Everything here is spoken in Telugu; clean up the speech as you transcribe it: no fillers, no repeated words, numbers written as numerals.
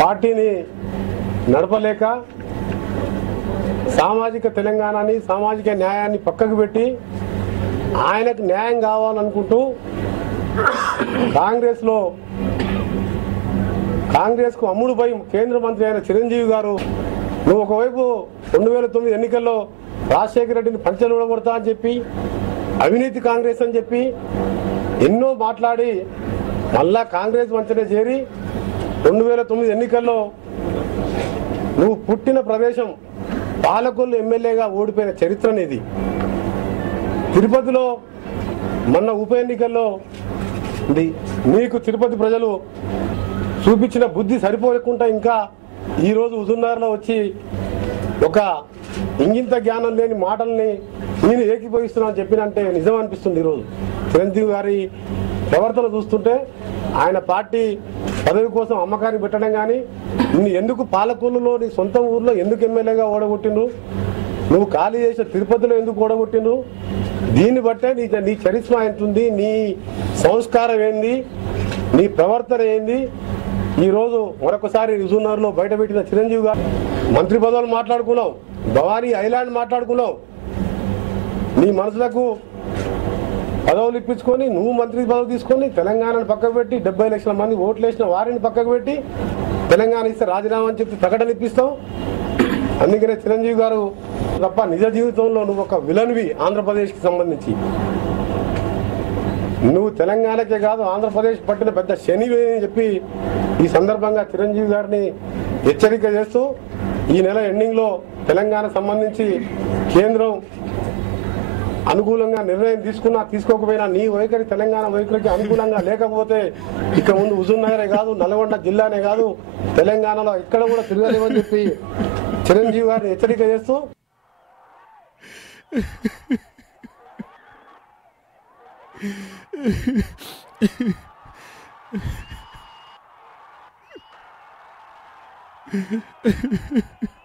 పార్టీని నడపలేక సామాజిక తెలంగాణని సామాజిక న్యాయాన్ని పక్కకు పెట్టి ఆయనకు న్యాయం కావాలనుకుంటూ కాంగ్రెస్కు అమ్ముడుపై కేంద్ర మంత్రి అయిన చిరంజీవి గారు నువ్వు ఒకవైపు 2009 ఎన్నికల్లో రాజశేఖర రెడ్డిని పంచెలు ఊడగొడతా అని చెప్పి అవినీతి కాంగ్రెస్ అని చెప్పి ఎన్నో మాట్లాడి మళ్ళా కాంగ్రెస్ మంచనే చేరి 2009 ఎన్నికల్లో నువ్వు పుట్టిన ప్రదేశం పాలకొల్లు ఎమ్మెల్యేగా ఓడిపోయిన చరిత్ర నీది. తిరుపతిలో మొన్న ఉప ఎన్నికల్లో నీకు తిరుపతి ప్రజలు చూపించిన బుద్ధి సరిపోకుండా ఇంకా ఈరోజు హుజూర్నగర్లో వచ్చి ఒక ఇంగింత జ్ఞానం లేని మాటల్ని నేను ఏకీభవిస్తున్నా అని చెప్పినంటే నిజం అనిపిస్తుంది. ఈరోజు చిరంజీవి గారి ప్రవర్తన చూస్తుంటే ఆయన పార్టీ పదవి కోసం అమ్మకాన్ని పెట్టడం కానీ నిన్ను ఎందుకు పాలకొల్లులో నీ సొంత ఊర్లో ఎందుకు ఎమ్మెల్యేగా ఓడగొట్టిండ్రు, నువ్వు ఖాళీ చేసిన తిరుపతిలో ఎందుకు ఓడగొట్టిండ్రు, దీన్ని బట్టే నీ చరిత్ర ఎంతుంది, నీ సంస్కారం ఏంది, నీ ప్రవర్తన ఏంది. ఈరోజు మరొకసారి హుజూర్నగర్లో బయటపెట్టిన చిరంజీవి గారు మంత్రి పదవులు మాట్లాడుకున్నావు, భవానీ ఐలాండ్ మాట్లాడుకున్నావు, నీ మనసులకు పదవులు ఇప్పించుకొని నువ్వు మంత్రి పదవి తీసుకొని తెలంగాణను పక్కకు పెట్టి 70 లక్షల మంది ఓట్లు వేసిన వారిని పక్కకు పెట్టి తెలంగాణ ఇస్తే రాజీనామా అని చెప్పి ప్రకటన ఇప్పిస్తావు. అందుకనే చిరంజీవి గారు తప్ప నిజ జీవితంలో నువ్వు ఒక విలన్వి. ఆంధ్రప్రదేశ్కి సంబంధించి నువ్వు తెలంగాణకే కాదు ఆంధ్రప్రదేశ్ పట్టిన పెద్ద శనివి అని చెప్పి ఈ సందర్భంగా చిరంజీవి గారిని హెచ్చరిక చేస్తూ ఈ నెల ఎండింగ్లో తెలంగాణ సంబంధించి కేంద్రం అనుకూలంగా నిర్ణయం తీసుకోకపోయినా నీ వైఖరి తెలంగాణ వైఖరికి అనుకూలంగా లేకపోతే ఇక ముందు హుజూర్నగరే కాదు నల్గొండ జిల్లానే కాదు తెలంగాణలో ఎక్కడ కూడా తిరగలేవని చెప్పి చిరంజీవి గారిని హెచ్చరిక చేస్తూ Ha ha ha.